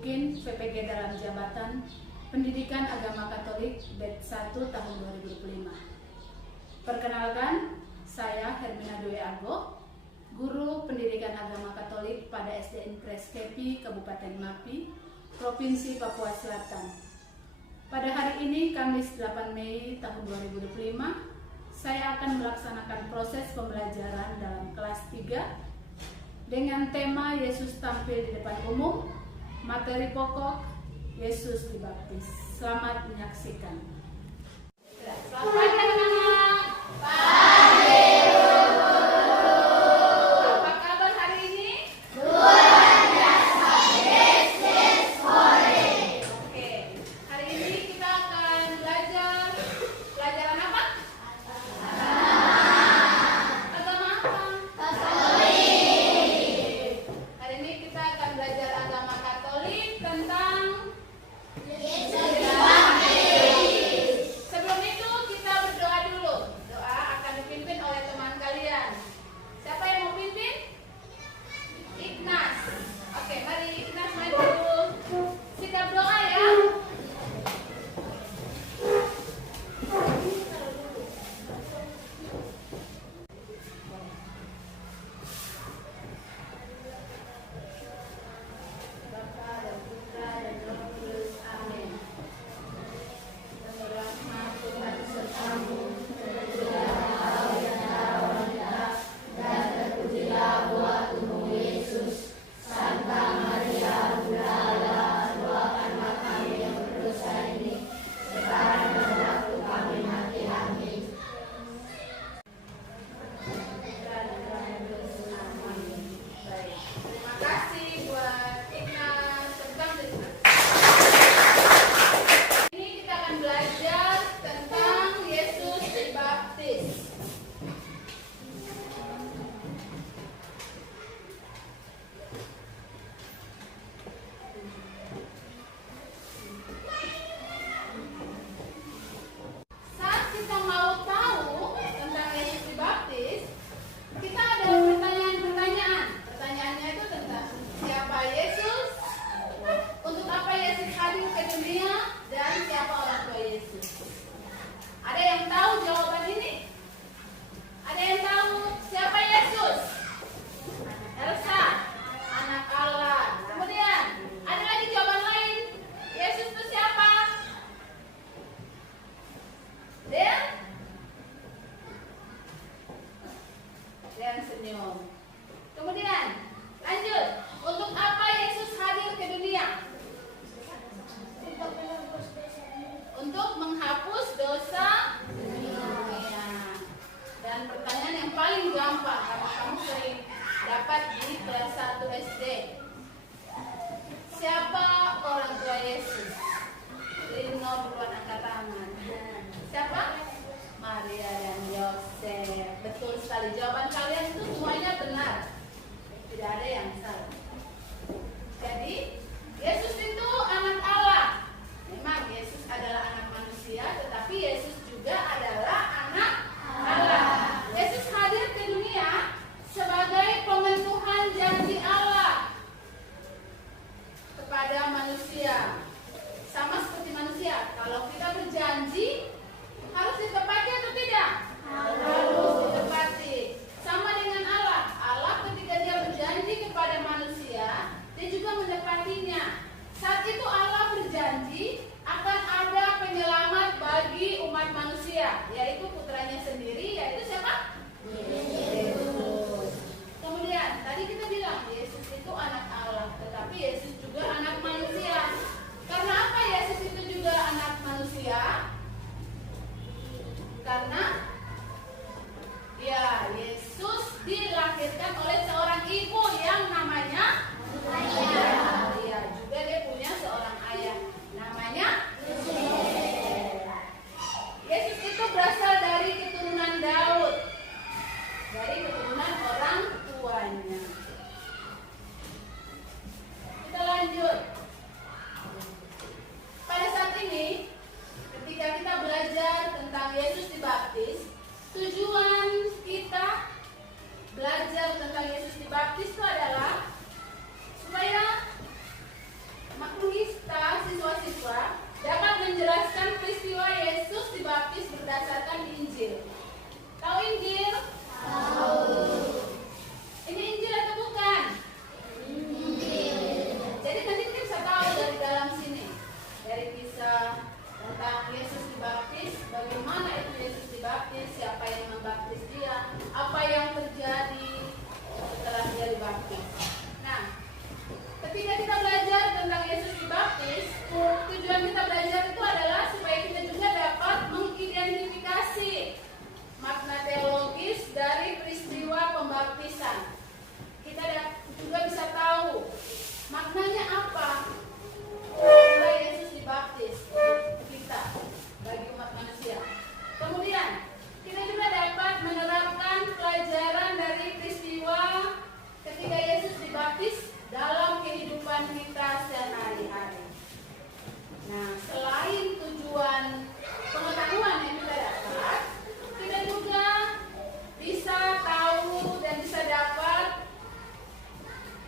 Bukin PPG dalam jabatan Pendidikan Agama Katolik Batch 1 tahun 2025. Perkenalkan, saya Hermina Dwi Argo, Guru Pendidikan Agama Katolik pada SDN Kreskepi, Kabupaten Mapi, Provinsi Papua Selatan. Pada hari ini, Kamis 8 Mei tahun 2025, saya akan melaksanakan proses pembelajaran dalam kelas 3 dengan tema Yesus tampil di depan umum, materi pokok Yesus dibaptis. Selamat menyaksikan. Selamat pagi anak-anak. Pagi. Apa kabar hari ini? Luar biasa. Yes, sore. Oke. Hari ini kita akan belajar pelajaran apa? Agama apa? Katolik. Hari ini kita akan belajar agama Katolik tentang sebelum itu kita berdoa dulu. Doa akan dipimpin oleh teman kalian. Siapa yang mau pimpin? Ignas. Oke, mari Ignas main dulu. Sikap doa ya. Bapa dan Putra dan Roh Kudus. Amin. Rahmat Tuhan sertamu, terpujilah Engkau di antara wanita, dan terpujilah buah tubuhmu Yesus. Santa Maria, Bunda Allah, doakan kami yang berdosa ini, sekarang dan waktu kami mati. Amin. Baik. Terima kasih buat Ignas tentang ini kita akan belajar tentang Yesus dibaptis. Saat kita mau tahu tentang Yesus dibaptis, kita ada pertanyaan-pertanyaan. Pertanyaannya itu tentang siapa Yesus, untuk apa Yesus hadir ke dunia, dan siapa orang tua Yesus. Ada yang tahu jawaban ini? Ada yang tahu siapa Yesus? Elsa, anak Allah. Kemudian ada lagi jawaban lain. Yesus itu siapa? Dan senyum. Kemudian lanjut. Untuk apa Yesus hadir ke dunia? Untuk menghapus dosa dunia. Dan pertanyaan yang paling gampang karena kamu sering dapat di kelas 1 SD. Siapa orang tua Yesus? Lino duluan angkat tangan. Siapa? Maria dan Yosef. Betul sekali. Jawaban kalian itu semuanya benar. Tidak ada yang salah. Jadi Yesus itu anak Allah. Memang Yesus adalah anak manusia, tetapi Yesus juga adalah anak Allah. Yesus hadir ke dunia sebagai pemenuhan janji Allah kepada manusia. Sama seperti manusia, kalau kita berjanji harus ditepati atau tidak? Harus ditepati. Sama dengan Allah. Allah ketika dia berjanji kepada manusia, dia juga menepatinya. Saat itu Allah berjanji akan ada penyelamat bagi umat manusia, yaitu putranya sendiri, yaitu siapa? Yesus. Kemudian tadi kita bilang Yesus itu anak Allah, tetapi Yesus juga anak manusia. Karena apa Yesus itu juga anak manusia? kita siswa-siswa dapat menjelaskan peristiwa Yesus dibaptis berdasarkan Injil. Tahu Injil? Tahu. Ini Injil atau bukan? Injil. Jadi nanti kita bisa tahu dari dalam sini, dari kisah tentang Yesus dibaptis, bagaimana itu Yesus dibaptis, siapa yang membaptis dia, apa yang terjadi setelah dia dibaptis. Nah, ketika kita belajar tentang Yesus dibaptis, tujuan kita belajar itu adalah supaya kita juga dapat mengidentifikasi makna teologis dari peristiwa pembaptisan. Kita juga bisa tahu maknanya apa ketika Yesus dibaptis kita bagi umat manusia. Kemudian kita juga dapat menerapkan pelajaran dari peristiwa ketika Yesus dibaptis dalam kehidupan kita sehari-hari. Nah, selain tujuan pengetahuan yang kita dapat, kita juga bisa tahu dan bisa dapat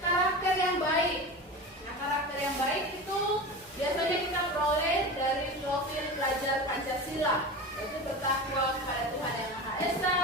karakter yang baik. Nah, karakter yang baik itu biasanya kita peroleh dari profil pelajar Pancasila, yaitu bertakwa kepada Tuhan Yang Maha Esa,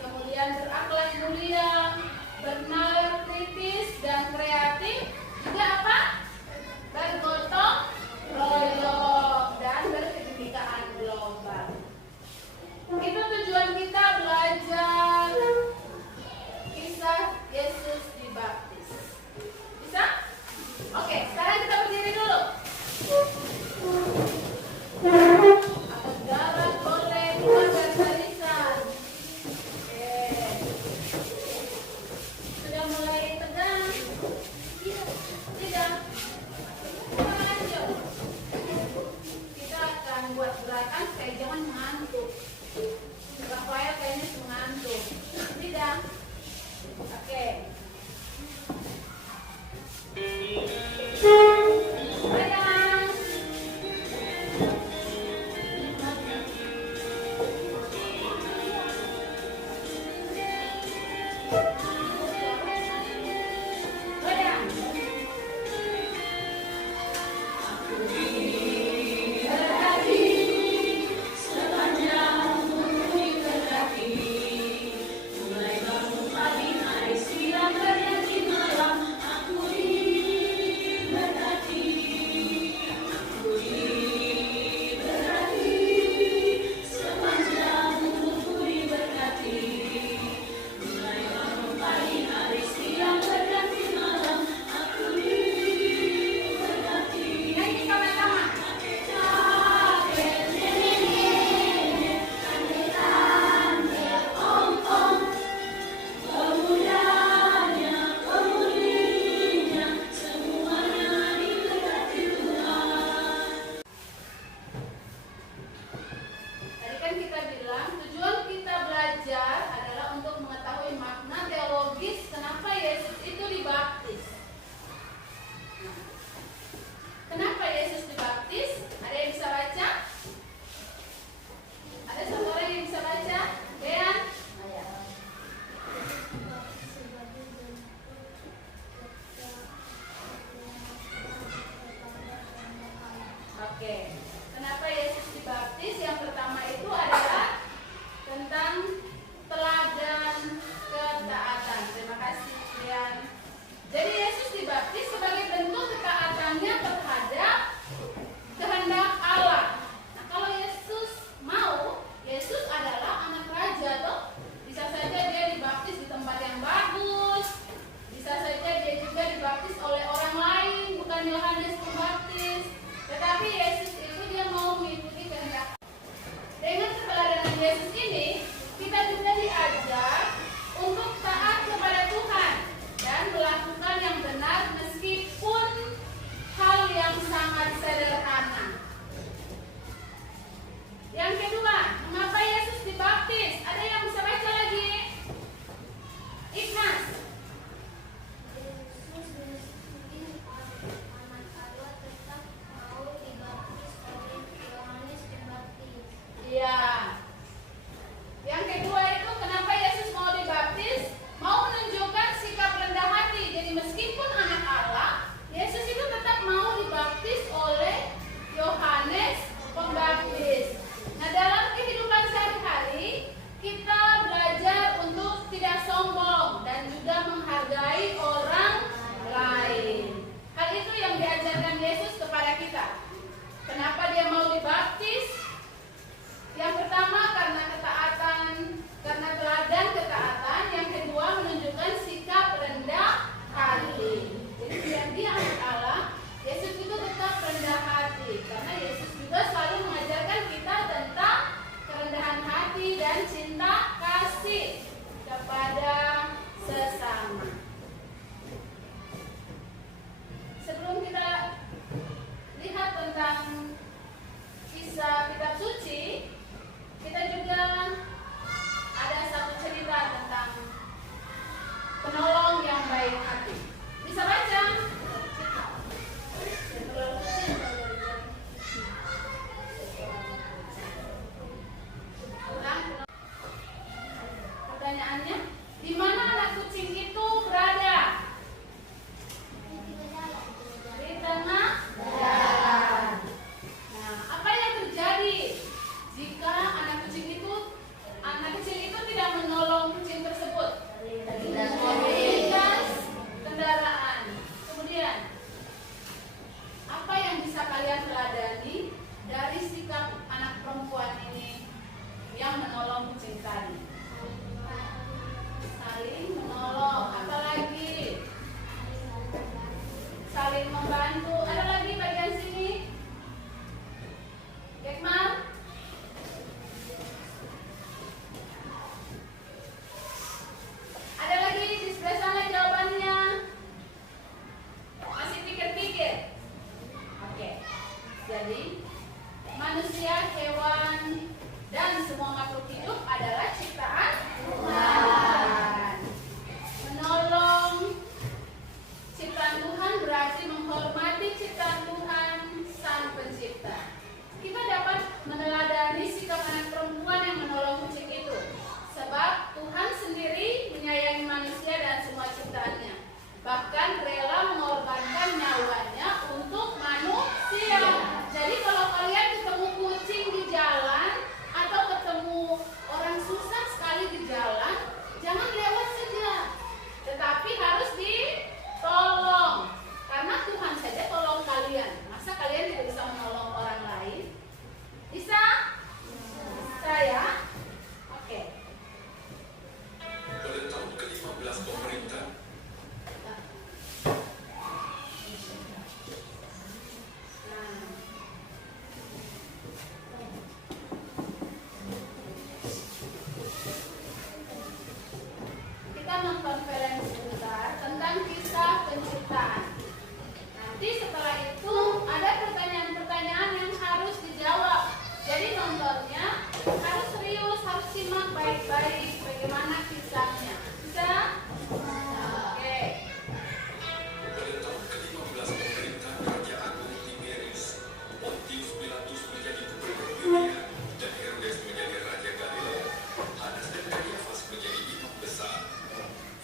kemudian berakhlak mulia, bernalar kritis dan kreatif, juga apa? Bergotong royong dan berkebinekaan global. Itu tujuan kita belajar kisah Yesus dibaptis. Bisa? Oke, sekarang kita berdiri dulu. Saudara boleh keluar dari barisan. Oke. Sudah mulai tegang? Tidak? Lanjut. Kita akan buat gerakan supaya jangan mengantuk. Rafael kayaknya mengantuk. Tidak? Oke. Goyang. Goyang. Nyanyi sama-sama. Tadi kan kita bilang tujuan kita belajar adalah untuk mengetahui makna teologis kenapa Yesus itu dibaptis. Kenapa Yesus dibaptis? Ada yang bisa baca? Ada satu orang yang bisa baca? Dean? Oke. Kenapa Yesus dibaptis? Yang pertama itu adalah tentang teladan ketaatan. Terima kasih, Dean. Jadi Yesus dibaptis sebagai bentuk ketaatannya terhadap kehendak Allah. Nah, kalau Yesus mau, Yesus adalah anak raja, toh bisa saja dia dibaptis di tempat yang bagus, bisa saja dia juga dibaptis oleh orang lain, bukan Yohanes Pembaptis. Tetapi Yesus itu dia mau mengikuti kehendak. Dengan keteladanan Yesus ini, kita cerita. Kenapa dia mau dibaptis? Yang pertama karena ketaatan, karena teladan ketaatan. Yang kedua menunjukkan sikap rendah hati. Jadi biar dia anak Allah, Yesus itu tetap rendah hati. Karena Yesus juga selalu mengajarkan kita tentang kerendahan hati dan cinta kasih kepada sesama. Sebelum kita lihat tentang kisah kitab suci, kita juga ada satu cerita tentang penolong yang baik hati. Bisa baca? Pertanyaannya, di mana anak kucing itu berada? Di tengah jalan. Nah, apa yang terjadi jika anak kecil itu tidak menolong kucing tersebut? Melintas kendaraan. Kemudian, apa yang bisa kalian teladani dari sikap anak perempuan ini yang menolong kucing tadi? Saling menolong. Apa lagi? Saling membantu. Ada lagi bagian sini? Kekmal? Ada lagi di sebelah sana jawabannya? Masih pikir-pikir? Oke. Jadi manusia, hewan, dan semua makhluk hidup adalah ciptaan Tuhan. Menolong ciptaan Tuhan berarti menghormati ciptaan Tuhan Sang Pencipta. Kita dapat meneladani sikap anak perempuan yang menolong kucing itu, sebab Tuhan sendiri menyayangi manusia dan semua ciptaannya, bahkan rela mengorbankan nyawanya untuk manusia. Jadi kalau kalian ketemu kucing di jalan atau ketemu orang susah sekali di jalan, jangan lewat saja, tetapi harus ditolong, karena Tuhan saja tolong kalian. Masa kalian tidak bisa menolong orang lain? Bisa? Bisa ya? Oke. Pada tahun ke-15 pemerintah, kita mengkonferensi sebentar tentang kisah penciptaan. Nanti setelah itu ada pertanyaan-pertanyaan yang harus dijawab. Jadi nontonnya harus serius, harus simak baik-baik bagaimana kisahnya. Bisa? Oke. pada tahun ke-15 pemerintah Raja Agung Tiberius, Pontius Pilatus menjadi gubernur Yudea, dan Herodes menjadi raja Galilea, Hanas dan Kayafas menjadi imam besar.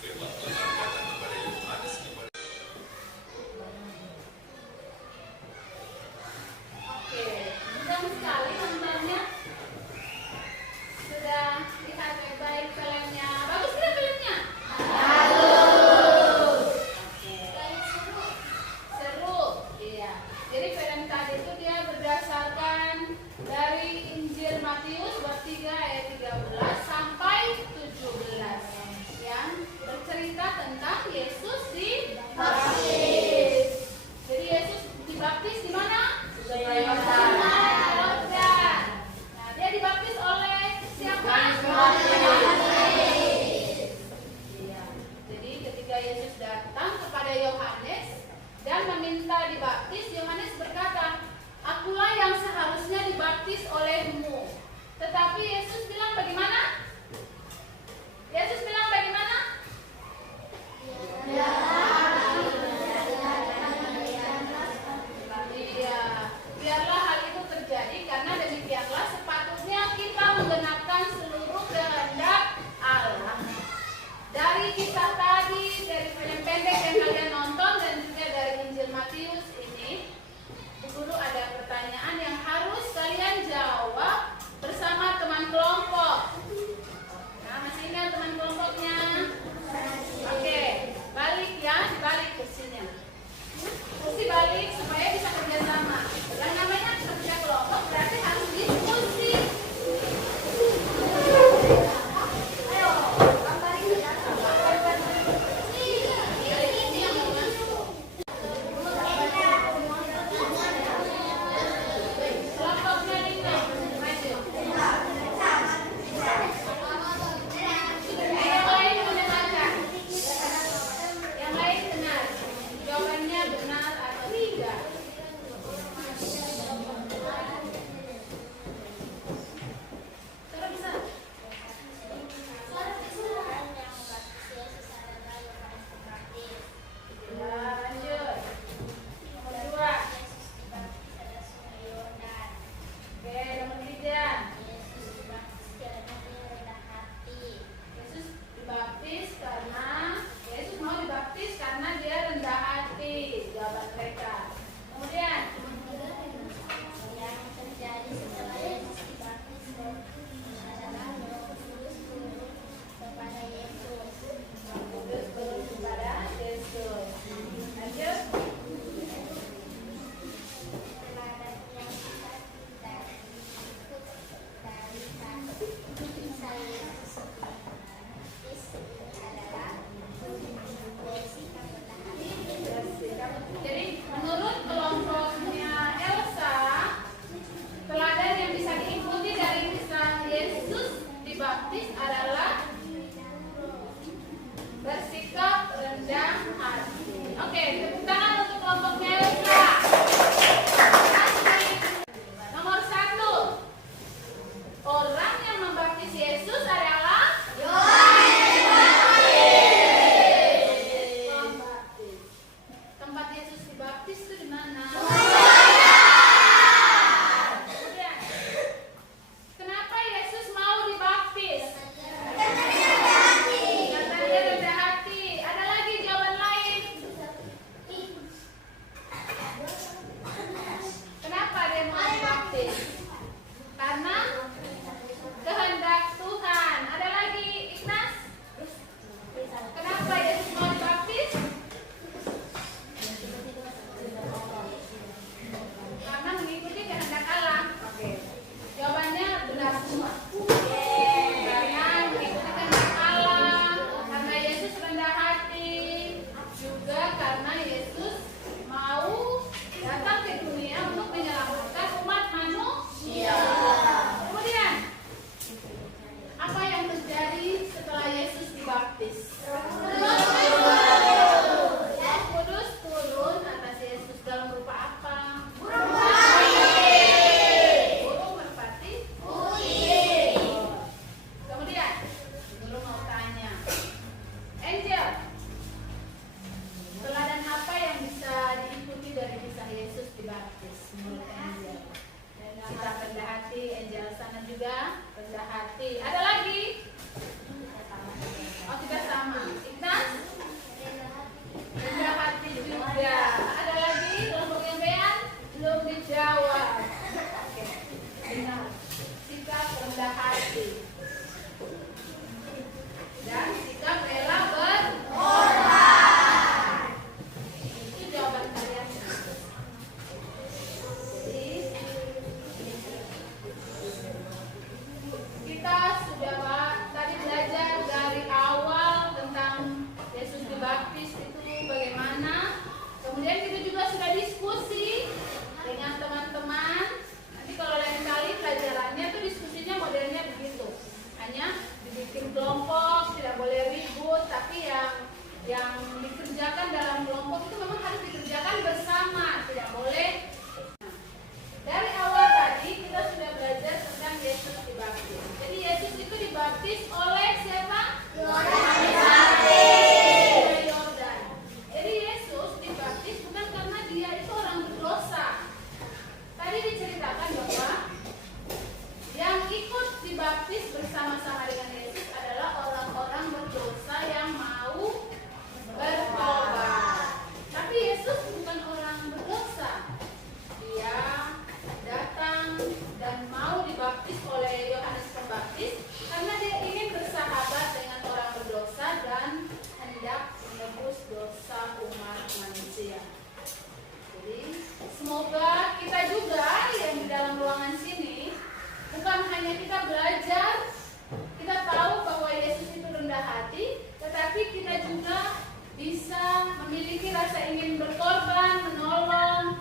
Firman Tuhan datang kepada Yohanes kepada Oke, mudah sekali nontonnya. Sudah lihat baik-baik filmnya. Bagus tidak filmnya? Bagus. Oke. Seru. Iya. Jadi film tadi itu dia berdasarkan dari Injil Matius bab 3 ayat 13 sampai 17 yang bercerita tentang Yesus dibaptis. Jadi Yesus dibaptis di mana? Yordan. Nah, dia dibaptis oleh siapa? Iya. Jadi ketika Yesus datang kepada Yohanes dan meminta dibaptis, Yohanes berkata, "Akulah yang seharusnya dibaptis olehmu." Tetapi Yesus bilang bagaimana? Yesus bilang bagaimana? Iya. Biarlah hal itu terjadi, karena demikianlah sepatutnya kita menggenapkan seluruh kehendak Allah. Dari kisah tadi, dari film pendek yang kalian nonton, dan juga dari Injil Matius ini, Bu Guru ada pertanyaan yang harus kalian jawab bersama teman kelompok. dibaptis menurut Angel. Kita rendah hati, Angel sana juga rendah hati. Ada lagi? Oh, kita sama. Ignas? Rendah hati juga. Ada lagi? Kelompok yang bean? Belum dijawab. Oke. Benar. Sikap rendah hati. Dan sikap rela berkorban. Itu jawaban kalian. Jadi kita sudah tadi belajar dari awal tentang Yesus dibaptis itu bagaimana. Kemudian kita juga sudah diskusi dengan teman-teman. Nanti kalau lain kali pelajarannya tuh diskusinya modelnya begitu. Hanya dibikin kelompok, tidak boleh ribut, tapi yang dikerjakan dalam kelompok itu memang harus dikerjakan bersama, tidak boleh. Dari awal tadi kita sudah belajar tentang Yesus dibaptis. Jadi Yesus itu dibaptis oleh siapa? Yordan. Jadi Yesus dibaptis bukan karena dia itu orang berdosa. Tadi diceritakan bahwa yang ikut dibaptis bersama-sama dengan Yesus adalah orang-orang berdosa yang mau bertobat. Tapi Yesus bukan orang berdosa. Dia datang dan mau dibaptis oleh Yohanes Pembaptis karena dia ingin bersahabat dengan orang berdosa dan hendak menebus dosa umat manusia. Jadi semoga kita juga yang di dalam ruangan sini bukan hanya kita belajar, kita tahu bahwa Yesus itu rendah hati, tetapi kita juga bisa memiliki rasa ingin berkorban, menolong,